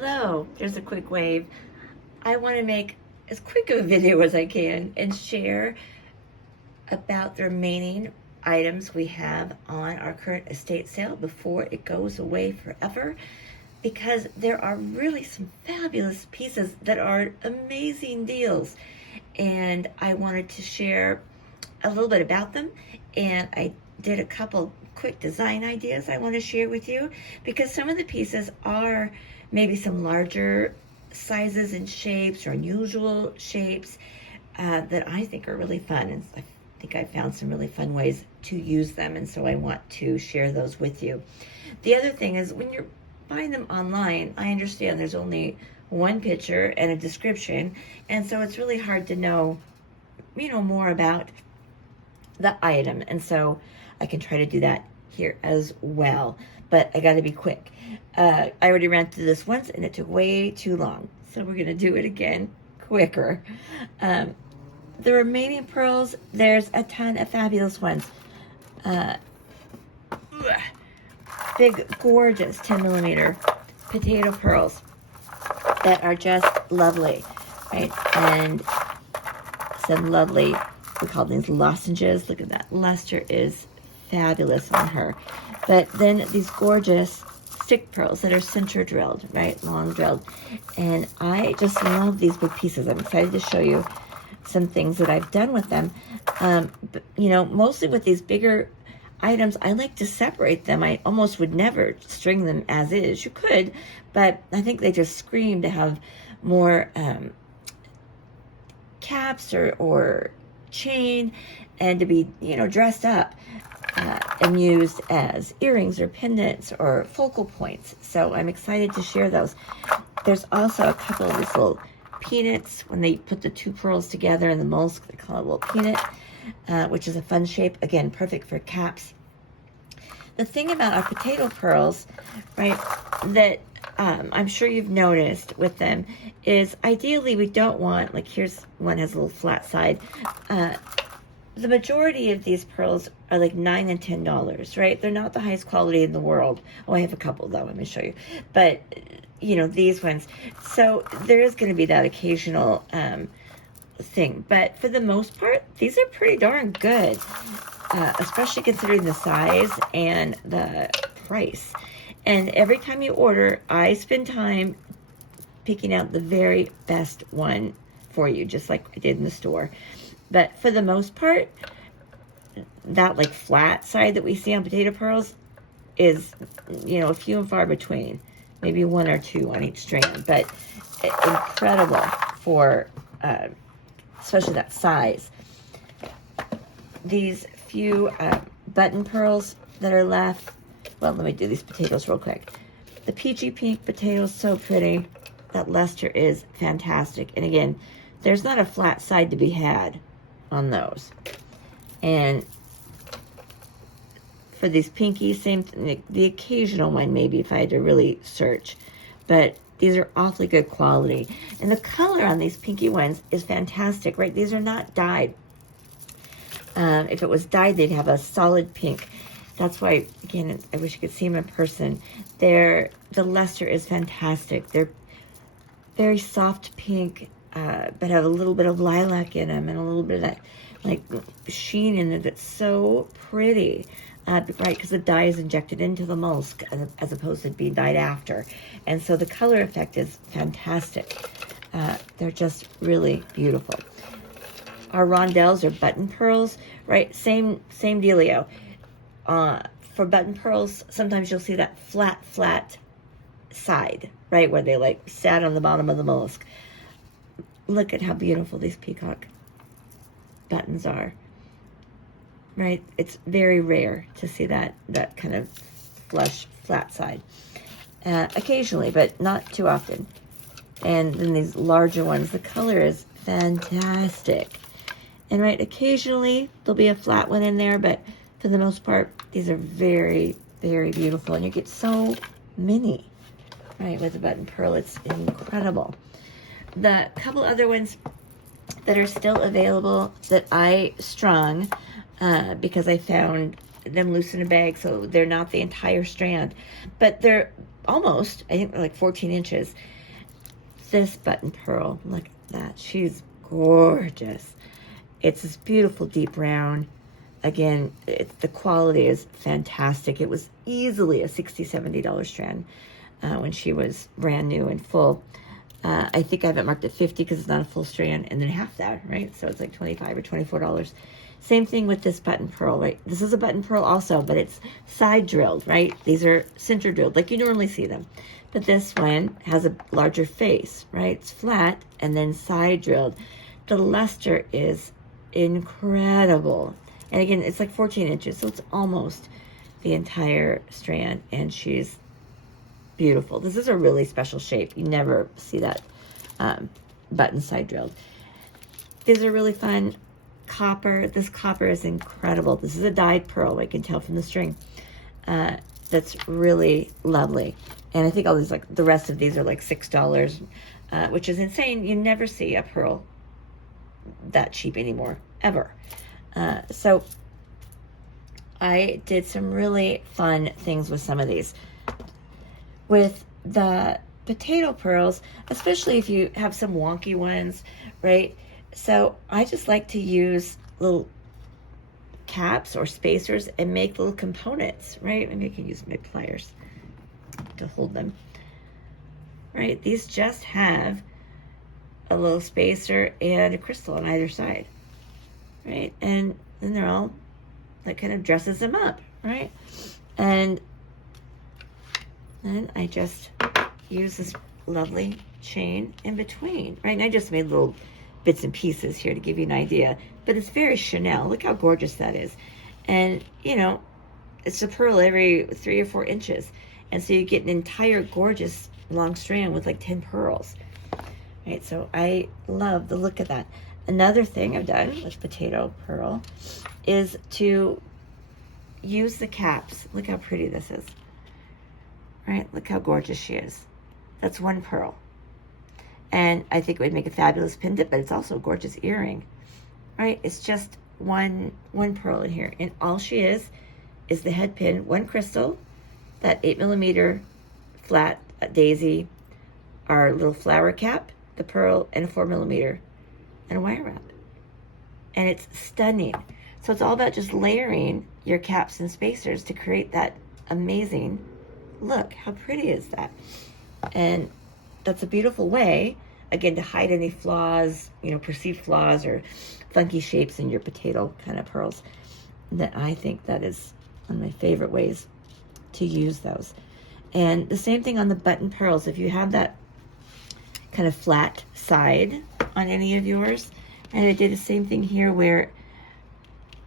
Hello, there's a quick wave. I want to make as quick of a video as I can and share about the remaining items we have on our current estate sale before it goes away forever, because there are really some fabulous pieces that are amazing deals, and I wanted to share a little bit about them. And I did a couple quick design ideas I want to share with you, because some of the pieces are maybe some larger sizes and shapes or unusual shapes that I think are really fun, and I think I found some really fun ways to use them, and so I want to share those with you. The other thing is, when you're buying them online, I understand there's only one picture and a description, and so it's really hard to know more about the item, and so I can try to do that here as well, but I got to be quick. I already ran through this once and it took way too long, so we're gonna do it again quicker. The remaining pearls, there's a ton of fabulous ones. Big, gorgeous 10mm potato pearls that are just lovely, right? And some lovely, we call these lozenges. Look at that. Luster is fabulous on her. But then these gorgeous stick pearls that are center drilled, right? Long drilled. And I just love these big pieces. I'm excited to show you some things that I've done with them. But, mostly with these bigger items, I like to separate them. I almost would never string them as is. You could, but I think they just scream to have more caps or chain, and to be dressed up and used as earrings or pendants or focal points. So I'm excited to share those. There's also a couple of these little peanuts. When they put the two pearls together in the mollusk, they call it a little peanut, which is a fun shape. Again, perfect for caps. The thing about our potato pearls, right, that I'm sure you've noticed with them is, ideally we don't want, like, here's one has a little flat side. The majority of these pearls are like $9 and $10, right? They're not the highest quality in the world. Oh, I have a couple though, let me show you. But these ones, so there is going to be that occasional thing, but for the most part, these are pretty darn good, especially considering the size and the price. And every time you order, I spend time picking out the very best one for you, just like I did in the store. But for the most part, that like flat side that we see on potato pearls is, few and far between. Maybe one or two on each strand, but incredible for, especially that size. These few button pearls that are left. Well, let me do these potatoes real quick. The peachy pink potatoes, so pretty. That luster is fantastic. And again, there's not a flat side to be had on those. And for these pinky, same thing, the occasional one maybe if I had to really search. But these are awfully good quality. And the color on these pinky ones is fantastic, right? These are not dyed. If it was dyed, they'd have a solid pink. That's why, again, I wish you could see them in person. The luster is fantastic. They're very soft pink, but have a little bit of lilac in them and a little bit of that like sheen in it that's so pretty, right? Because the dye is injected into the mollusk as opposed to being dyed after, and so the color effect is fantastic. They're just really beautiful. Our rondelles or button pearls, right? Same dealio. For button pearls, sometimes you'll see that flat side, right, where they like sat on the bottom of the mollusk. Look at how beautiful these peacock buttons are, right? It's very rare to see that kind of flush flat side. Occasionally, but not too often. And then these larger ones, the color is fantastic. And right, occasionally there'll be a flat one in there, but for the most part, these are very, very beautiful. And you get so many, right, with the button pearl. It's incredible. The couple other ones that are still available that I strung, because I found them loose in a bag, so they're not the entire strand, but they're almost, I think like 14 inches. This button pearl, look at that. She's gorgeous. It's this beautiful deep brown. Again, the quality is fantastic. It was easily a $60, $70 strand when she was brand new and full. I think I have it marked at 50 because it's not a full strand, and then half that, right? So it's like $25 or $24. Same thing with this button pearl, right? This is a button pearl also, but it's side drilled, right? These are center drilled, like you normally see them. But this one has a larger face, right? It's flat and then side drilled. The luster is incredible. And again, it's like 14 inches, so it's almost the entire strand, and she's beautiful. This is a really special shape. You never see that button side drilled. These are really fun. Copper. This copper is incredible. This is a dyed pearl. I can tell from the string. That's really lovely. And I think all these, like the rest of these, are like $6, which is insane. You never see a pearl that cheap anymore, ever. So I did some really fun things with some of these. With the potato pearls, especially if you have some wonky ones, right? So I just like to use little caps or spacers and make little components, right? Maybe I can use my pliers to hold them, right? These just have a little spacer and a crystal on either side, right? And then they're all, that kind of dresses them up, right? And then I just use this lovely chain in between, right? And I just made little bits and pieces here to give you an idea, but it's very Chanel. Look how gorgeous that is. And you know, it's a pearl every 3 or 4 inches, and so you get an entire gorgeous long strand with like 10 pearls, right? So I love the look of that. Another thing I've done with potato pearl is to use the caps. Look how pretty this is, right? Look how gorgeous she is. That's one pearl. And I think it would make a fabulous pendant, but it's also a gorgeous earring, right? It's just one pearl in here. And all she is the head pin, one crystal, that 8mm flat daisy, our little flower cap, the pearl, and a 4mm, and a wire wrap. And it's stunning. So it's all about just layering your caps and spacers to create that amazing look. How pretty is that? And that's a beautiful way, again, to hide any flaws, you know, perceived flaws or funky shapes in your potato kind of pearls. That I think that is one of my favorite ways to use those. And the same thing on the button pearls. If you have that kind of flat side on any of yours, and I did the same thing here where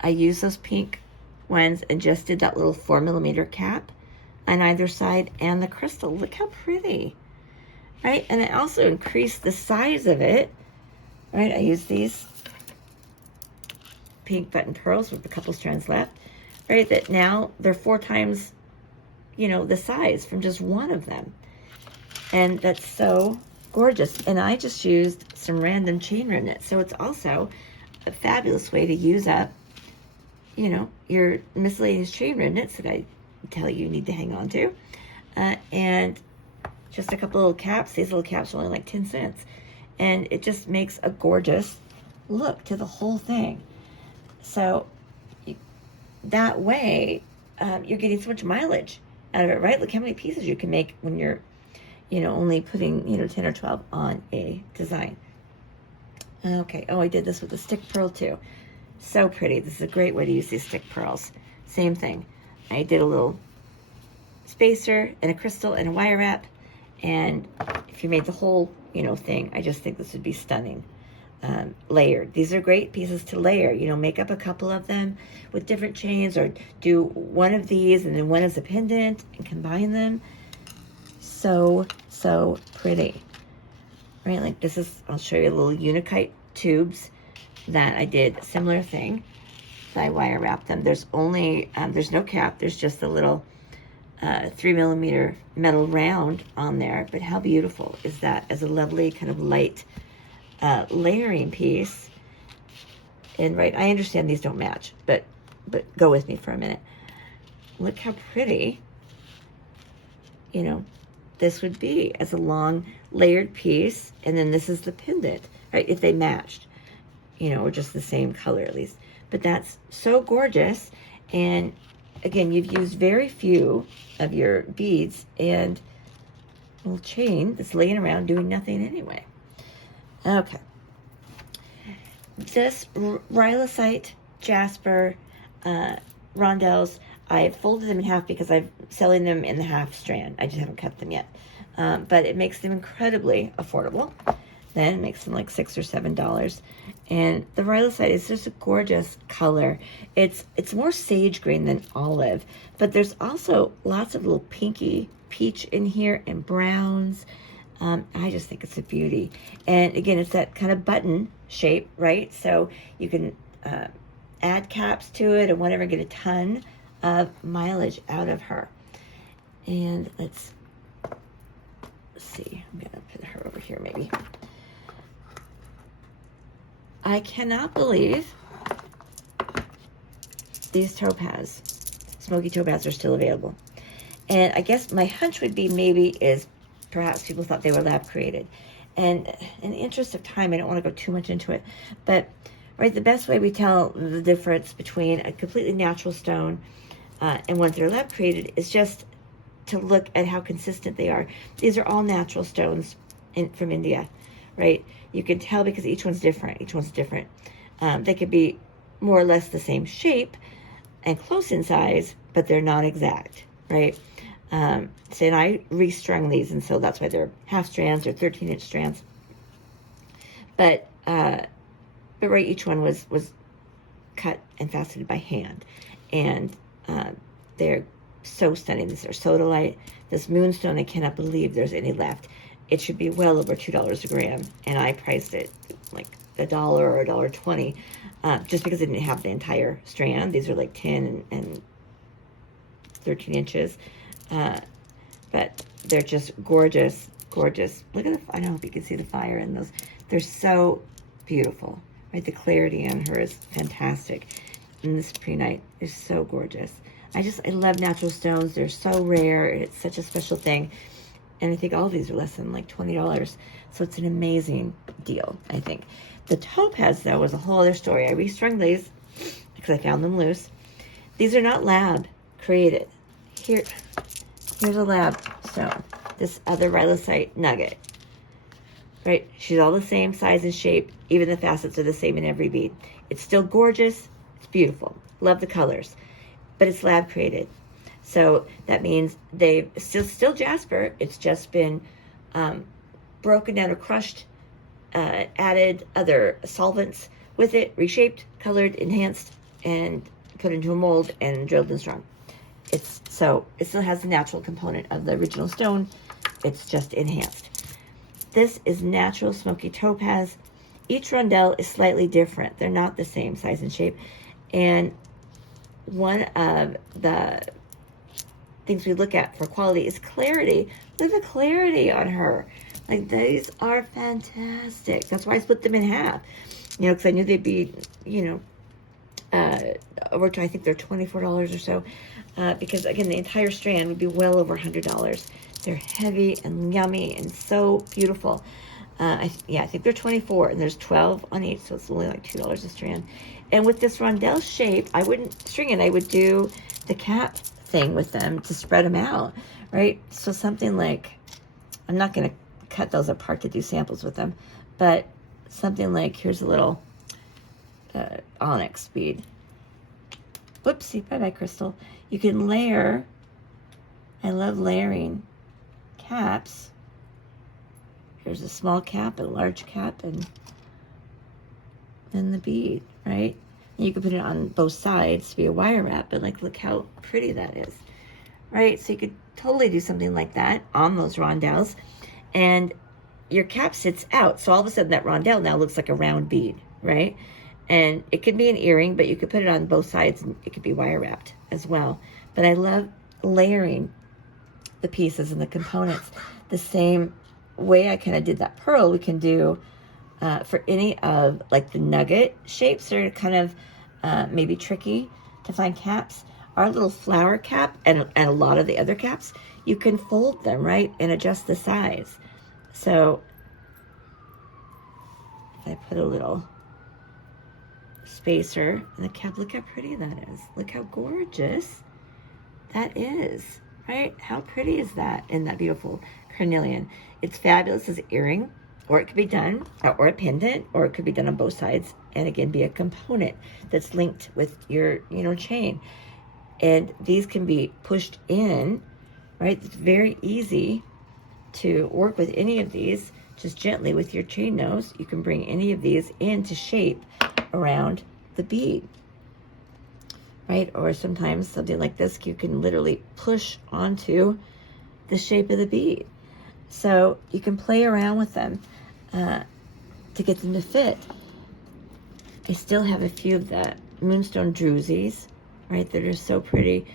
I used those pink ones and just did that little 4mm cap on either side and the crystal. Look how pretty, right? And I also increased the size of it, right? I used these pink button pearls with a couple strands left, right? That now they're 4 times, you know, the size from just one of them. And that's so gorgeous. And I just used some random chain remnants. So it's also a fabulous way to use up, you know, your miscellaneous chain remnants that I tell you need to hang on to. And just a couple little caps. These little caps are only like 10 cents. And it just makes a gorgeous look to the whole thing. So that way, you're getting so much mileage out of it, right? Look how many pieces you can make when you're, you know, only putting, you know, 10 or 12 on a design. Okay, oh, I did this with a stick pearl too. So pretty. This is a great way to use these stick pearls. Same thing. I did a little spacer and a crystal and a wire wrap. And if you made the whole, you know, thing, I just think this would be stunning. Layered. These are great pieces to layer. You know, make up a couple of them with different chains, or do one of these and then one as a pendant and combine them. So, so pretty. Right, like this is, I'll show you a little Unikite tubes that I did a similar thing. So I wire wrapped them. There's only, there's no cap. There's just a little 3mm metal round on there. But how beautiful is that as a lovely kind of light layering piece. And right, I understand these don't match, but go with me for a minute. Look how pretty, you know, this would be as a long layered piece, and then this is the pendant, right? If they matched, or just the same color at least. But that's so gorgeous. And again, you've used very few of your beads and a little chain that's laying around doing nothing anyway. Okay. This rhyolite jasper rondelles, I folded them in half because I'm selling them in the half strand. I just haven't cut them yet. But it makes them incredibly affordable. Then it makes them like $6 or $7. And the rhyolite is just a gorgeous color. It's more sage green than olive, but there's also lots of little pinky peach in here and browns. I just think it's a beauty. And again, it's that kind of button shape, right? So you can add caps to it and whatever, get a ton of mileage out of her. And let's see, I'm gonna put her over here maybe. I cannot believe these topaz, smoky topaz, are still available. And I guess my hunch would be maybe is perhaps people thought they were lab created. And in the interest of time, I don't want to go too much into it, but right, the best way we tell the difference between a completely natural stone and ones that are lab created is just to look at how consistent they are. These are all natural stones from India, right? You can tell because each one's different. Each one's different. They could be more or less the same shape and close in size, but they're not exact, right? And I restrung these, and so that's why they're half strands or 13-inch strands. But right, each one was cut and faceted by hand, and they're so stunning. These are sodalite. This moonstone, I cannot believe there's any left. It should be well over $2 a gram, and I priced it like $1 or $1.20, just because I didn't have the entire strand. These are like 10 and 13 inches, but they're just gorgeous, gorgeous. Look at I don't know if you can see the fire in those. They're so beautiful, right? The clarity on her is fantastic, and this prehnite is so gorgeous. I love natural stones. They're so rare. It's such a special thing. And I think all of these are less than like $20. So it's an amazing deal, I think. The topaz, though, was a whole other story. I restrung these because I found them loose. These are not lab created. Here's a lab stone. This other rhyolite nugget. Right? She's all the same size and shape. Even the facets are the same in every bead. It's still gorgeous. It's beautiful. Love the colors. But it's lab created. So that means they've still jasper. It's just been broken down or crushed, added other solvents with it, reshaped, colored, enhanced, and put into a mold and drilled and strung. It still has the natural component of the original stone. It's just enhanced. This is natural smoky topaz. Each rondelle is slightly different. They're not the same size and shape. And one of the things we look at for quality is clarity. Look at the clarity on her. Like, these are fantastic. That's why I split them in half. Because I knew they'd be, over to, I think they're $24 or so. Because, again, the entire strand would be well over $100. They're heavy and yummy and so beautiful. I think they're 24, and there's 12 on each, so it's only like $2 a strand. And with this rondelle shape, I wouldn't string it. I would do the cap thing with them to spread them out, right? So something like, I'm not going to cut those apart to do samples with them, but something like, here's a little onyx bead. Whoopsie, bye-bye, crystal. You can layer, I love layering caps. Here's a small cap, a large cap, and then the bead, right? And you can put it on both sides to be a wire wrap, but like, look how pretty that is, right? So you could totally do something like that on those rondelles, and your cap sits out. So all of a sudden that rondelle now looks like a round bead, right? And it could be an earring, but you could put it on both sides and it could be wire wrapped as well. But I love layering the pieces and the components the same way I kind of did that pearl. We can do for any of like the nugget shapes that are kind of maybe tricky to find caps. Our little flower cap and a lot of the other caps, you can fold them, right, and adjust the size. So if I put a little spacer in the cap, look how pretty that is. Look how gorgeous that is, right? How pretty is that? And that beautiful carnelian. It's fabulous as an earring, or it could be done, or a pendant, or it could be done on both sides, and again, be a component that's linked with your, chain. And these can be pushed in, right? It's very easy to work with any of these, just gently with your chain nose. You can bring any of these into shape around the bead, right? Or sometimes something like this, you can literally push onto the shape of the bead. So you can play around with them to get them to fit. I still have a few of the moonstone drusies, right? That are so pretty.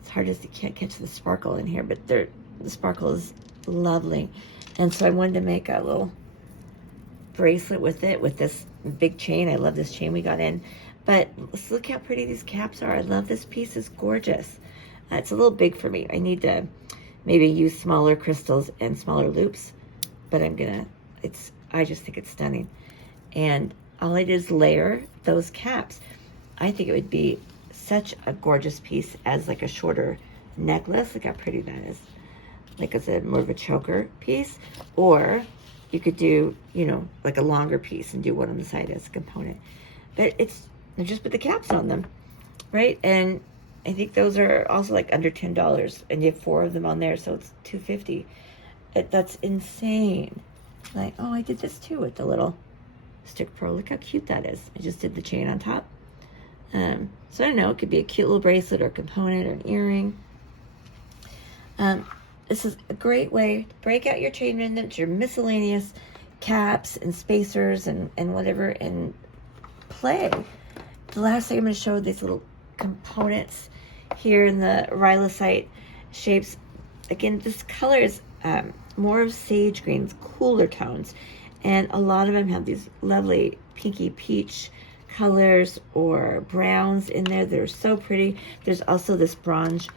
It's hard as you can't catch the sparkle in here, but the sparkle is lovely. And so I wanted to make a little bracelet with it, with this big chain. I love this chain we got in. But let's look how pretty these caps are. I love this piece. It's gorgeous. It's a little big for me. I need to maybe use smaller crystals and smaller loops, but I just think it's stunning. And all I did is layer those caps. I think it would be such a gorgeous piece as like a shorter necklace. Look how pretty that is. Like as more of a choker piece. Or you could do, like a longer piece and do one on the side as a component. But just put the caps on them, right? And I think those are also like under $10, and you have 4 of them on there, so it's $2.50. That's insane. Like, oh, I did this too with the little stick pearl. Look how cute that is. I just did the chain on top. So I don't know, it could be a cute little bracelet or a component or an earring. This is a great way to break out your chain pendants, your miscellaneous caps and spacers and whatever, and play. The last thing I'm going to show, these little components here in the rhyolite shapes. Again, this color is more of sage greens, cooler tones, and a lot of them have these lovely pinky peach colors or browns in there that are so pretty. There's also this bronze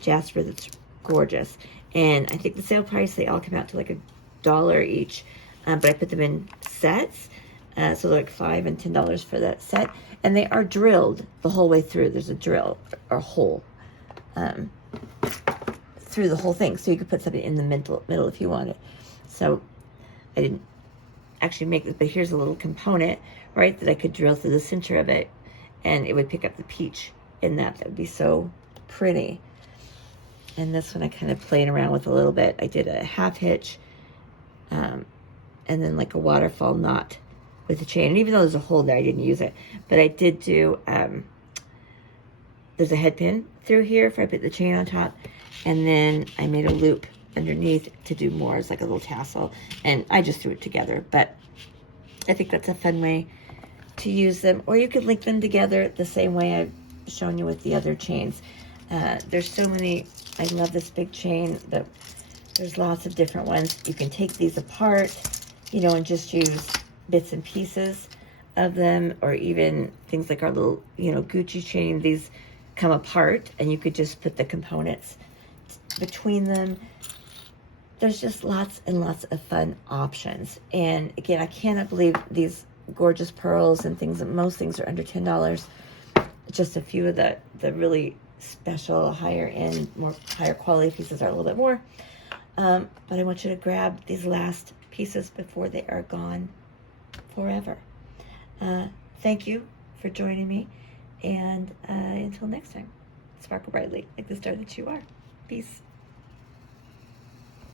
jasper that's gorgeous, and I think the sale price, they all come out to like $1 each, but I put them in sets, so they're like $5 and $10 for that set, and they are drilled the whole way through. There's a drill or hole through the whole thing, so you could put something in the middle if you wanted. So I didn't actually make this, but here's a little component, right, that I could drill through the center of it, and it would pick up the peach in that. That would be so pretty. And this one I kind of played around with a little bit. I did a half hitch, and then like a waterfall knot with the chain. And even though there's a hole there, I didn't use it. But I did do, there's a head pin through here if I put the chain on top. And then I made a loop underneath to do more as like a little tassel. And I just threw it together. But I think that's a fun way to use them. Or you could link them together the same way I've shown you with the other chains. There's so many. I love this big chain. There's lots of different ones. You can take these apart, and just use bits and pieces of them, or even things like our little, Gucci chain. These come apart, and you could just put the components between them. There's just lots and lots of fun options. And again, I cannot believe these gorgeous pearls and things. Most things are under $10. Just a few of the really special, higher end, higher quality pieces are a little bit more. But I want you to grab these last pieces before they are gone forever. Thank you for joining me, and until next time, sparkle brightly like the star that you are. Peace.